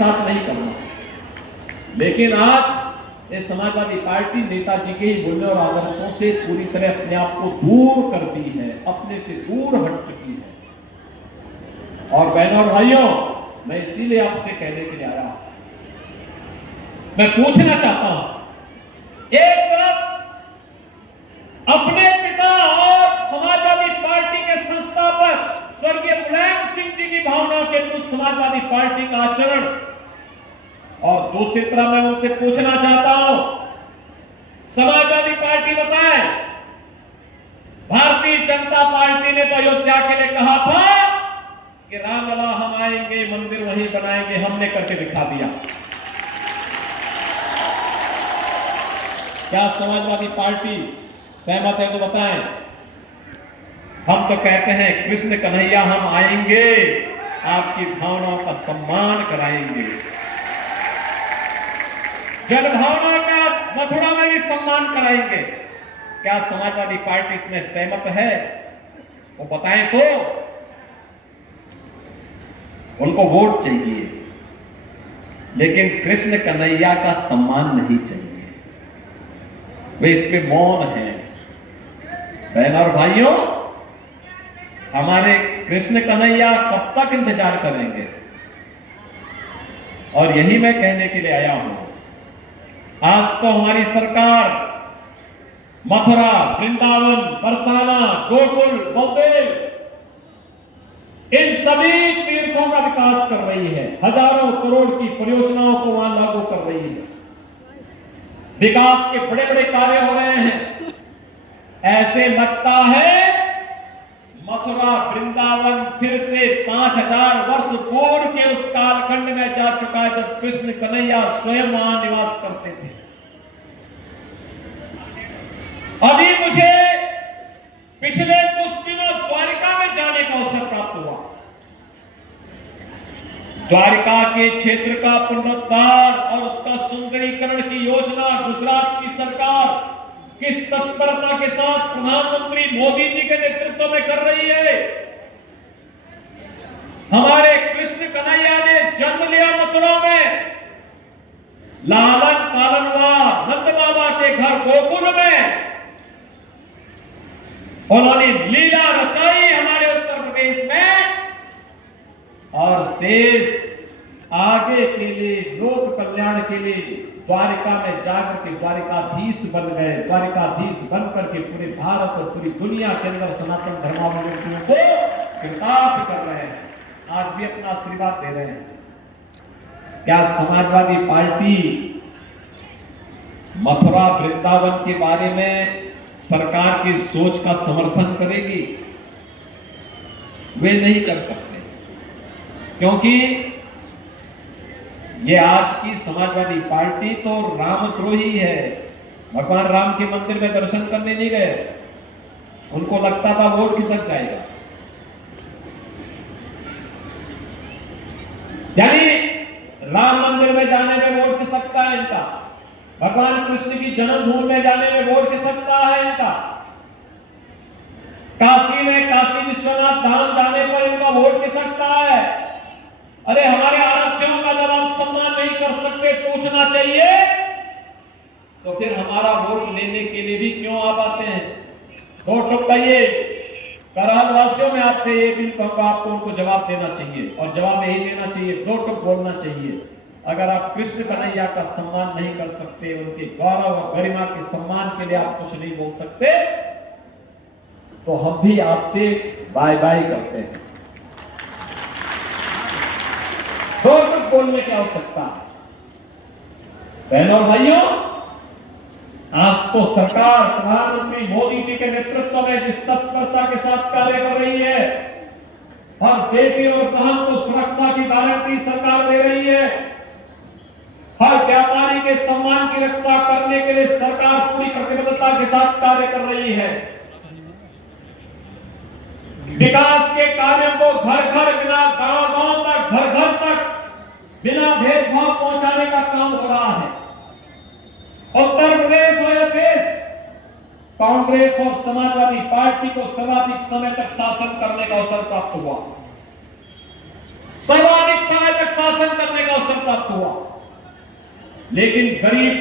साथ नहीं करना। लेकिन आज ये समाजवादी पार्टी नेताजी के ही मूल्यों और आदर्शों से पूरी तरह अपने आप को दूर कर दी है, अपने से दूर हट चुकी है। और बहनों और भाइयों, मैं इसीलिए आपसे कहने के लिए आया हूं, मैं पूछना चाहता हूं, एक तरफ अपने पिता और समाजवादी पार्टी के संस्थापक स्वर्गीय मुलायम सिंह जी की भावना के अनुरूप समाजवादी पार्टी का आचरण, और दूसरी तरफ मैं उनसे पूछना चाहता हूं, समाजवादी पार्टी बताए भारतीय जनता पार्टी ने तो अयोध्या के लिए कहा था कि रामलला हम आएंगे, मंदिर वहीं बनाएंगे, हमने करके दिखा दिया। क्या समाजवादी पार्टी सहमत है तो बताएं। हम तो कहते हैं कृष्ण कन्हैया हम आएंगे, आपकी भावनाओं का सम्मान कराएंगे, जनभावना का मथुरा में भी सम्मान कराएंगे। क्या समाजवादी पार्टी इसमें सहमत है? वो बताएं तो। उनको वोट चाहिए, लेकिन कृष्ण कन्हैया का सम्मान नहीं चाहिए। वे इस पे मौन हैं। बहन और भाइयों, हमारे कृष्ण कन्हैया कब तक इंतजार करेंगे? और यही मैं कहने के लिए आया हूं। आज तो हमारी सरकार मथुरा, वृंदावन, बरसाना, गोकुल, बलदेव, इन सभी तीर्थों का विकास कर रही है। हजारों करोड़ की परियोजनाओं को वहां लागू कर रही है। विकास के बड़े बड़े कार्य हो रहे हैं। ऐसे लगता है मथुरा, वृंदावन फिर से 5000 वर्ष पूर्व के उस कालखंड में जा चुका है जब कृष्ण कन्हैया स्वयं वहां निवास करते थे। अभी मुझे पिछले कुछ दिनों द्वारिका में जाने का अवसर प्राप्त हुआ। द्वारिका के क्षेत्र का पुनरुद्धार और उसका सुंदरीकरण की योजना गुजरात की सरकार किस तत्परता के साथ प्रधानमंत्री मोदी जी के नेतृत्व में कर रही है। हमारे कृष्ण कन्हैया ने जन्म लिया मथुरा में, लालन पालन हुआ नंद बाबा के घर गोकुल में, उन्होंने लीला रचाई हमारे उत्तर प्रदेश में, और शेष आगे के लिए लोक कल्याण के लिए द्वारिका में जाकर के द्वारिकाधीश बन गए। द्वारिकाधीश बनकर के पूरे भारत और पूरी दुनिया के अंदर सनातन धर्मावलंबियों को कृतार्थ कर रहे हैं। आज भी अपना आशीर्वाद दे रहे हैं। क्या समाजवादी पार्टी मथुरा वृंदावन के बारे में सरकार की सोच का समर्थन करेगी? वे नहीं कर सकते, क्योंकि ये आज की समाजवादी पार्टी तो रामद्रोही है। भगवान राम के मंदिर में दर्शन करने नहीं गए, उनको लगता था वोट खिसक जाएगा। यानी राम मंदिर में जाने में वोट खिसकता है इनका, भगवान कृष्ण की जन्मभूमि में जाने में वोट खिसकता है इनका, काशी में काशी विश्वनाथ धाम जाने पर इनका वोट खिसकता है। अरे हमारे आराध्यों का जब आप सम्मान नहीं कर सकते, पूछना चाहिए, तो फिर हमारा वोट लेने के लिए भी क्यों आप आते हैं? वोट टुकाइए। करहल वासियों में आपसे ये भी कहूंगा, आपको उनको जवाब देना चाहिए, और जवाब यही देना चाहिए, दो टुक बोलना चाहिए। अगर आप कृष्ण कन्हैया का सम्मान नहीं कर सकते, उनके गौरव और गरिमा के सम्मान के लिए आप कुछ नहीं बोल सकते, तो हम भी आपसे बाय बाय करते हैं। दो टुक बोलने की आवश्यकता है। बहनों और भाइयों, आज तो सरकार प्रधानमंत्री मोदी जी के नेतृत्व में जिस तत्परता के साथ कार्य कर रही है, हर बेटी और बहन को सुरक्षा की गारंटी सरकार दे रही है, हर व्यापारी के सम्मान की रक्षा करने के लिए सरकार पूरी प्रतिबद्धता के साथ कार्य कर रही है। विकास के कार्यों को घर घर, बिना गांव गांव तक, घर घर तक बिना भेदभाव पहुंचाने का काम हो रहा है। उत्तर प्रदेश और देश कांग्रेस और समाजवादी पार्टी को सर्वाधिक समय तक शासन करने का अवसर प्राप्त हुआ। सर्वाधिक समय तक शासन करने का अवसर प्राप्त हुआ, लेकिन गरीब